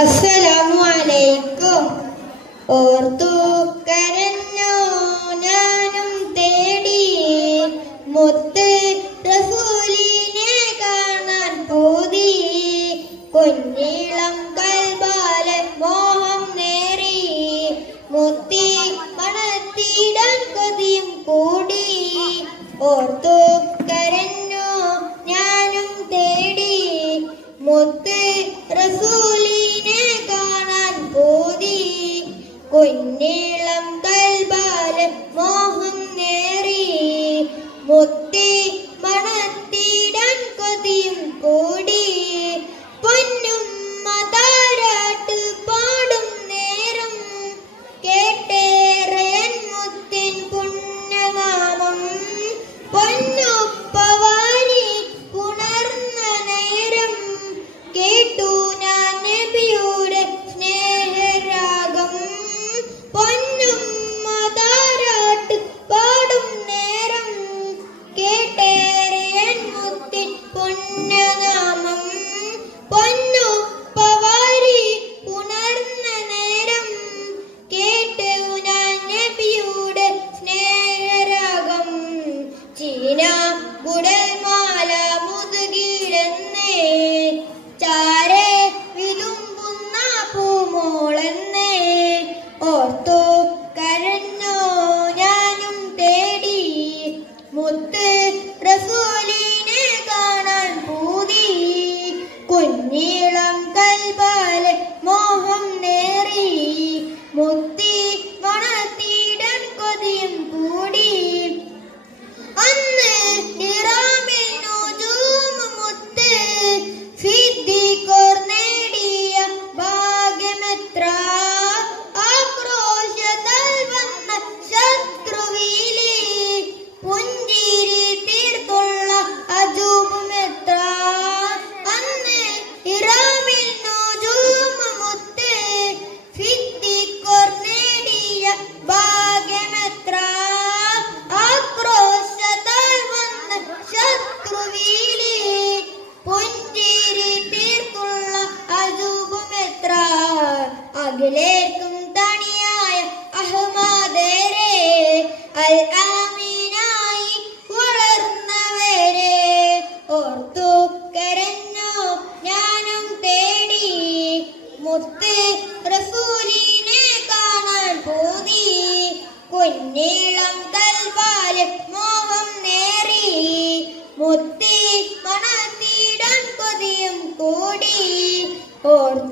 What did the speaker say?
അസ്സലാമു അലൈക്കും. ഓർത്തു കരഞ്ഞോ ഞാനും തേടി മുത്ത് റസൂലിനെ കാണാൻ പൂതി. കുഞ്ഞീളം കൽബാലെ മോഹം നേറി മുത്തി മണത്തിടാൻ കൊതിയും കൂടി. ഓർത്തു കരഞ്ഞോ ഞാനും തേടി മുത്ത് റസൂലിനെ കാണാൻ പൂതി. കുഞ്ഞീളം കൽബാലെ മോഹം നേറി മുത്തി മണത്തിടാൻ കൊതിയും കൂടി. പൊന്നുമ്മ താരാട്ട് പാടും നേരം കേട്ടേറെ മുത്തിൻ പുണ്യനാമം. പൊന്നുപ്പ വാരി ഉണർന്ന നേരം കേട്ടു ഞാൻ നബിയുടെ സ്നേഹരാഗം. പൊന്നുമ്മ താരാട്ട് പാടും നേരം കേട്ടേറെ മുത്തിൻ പുണ്യനാമം. പൊന്നുപ്പ വാരി ഉണർന്ന നേരം കേട്ടു ഞാൻ നബിയുടെ സ്നേഹരാഗം. ചീന കുടൽമാല മുതുകിലെന്നേ ചാരെ വിതുമ്പുന്ന പൂമോളെന്നേ. ഓർത്തു കരഞ്ഞോ ഞാനും തേടി മുത്ത് റസൂലിനെ കാണാൻ പൂതി. കുഞ്ഞീളം കൽബാലെ മോഹം നേറി മുത്തി മണത്തിടാൻ കൊതിയും കൂടി. അന്ന് നിറാമിൽ നുജൂം മുത്ത് സിദ്ദീഖോർ നേടിയ ഭാഗ്യമെത്ര. ആക്രോശത്താൽ വന്ന ശത്രുവിലി പുഞ്ചിരി തീർത്തുള്ള അജൂബുമെത്ര. അന്ന് നിറാമിൽ നുജൂം മുത്ത് സിദ്ദീഖോർ നേടിയ ഭാഗ്യമെത്ര. ആക്രോശത്താൽ വന്ന ശത്രുവിലി പുഞ്ചിരി തീർത്തുള്ള അജൂബുമെത്ര. അഖിലേർക്കും തണിയായ അഹ്മദരെ അൽ ആമീനായി വളർന്നവരെ. ഓർത്തു കരഞ്ഞോ ഞാനും തേടി മുത്ത്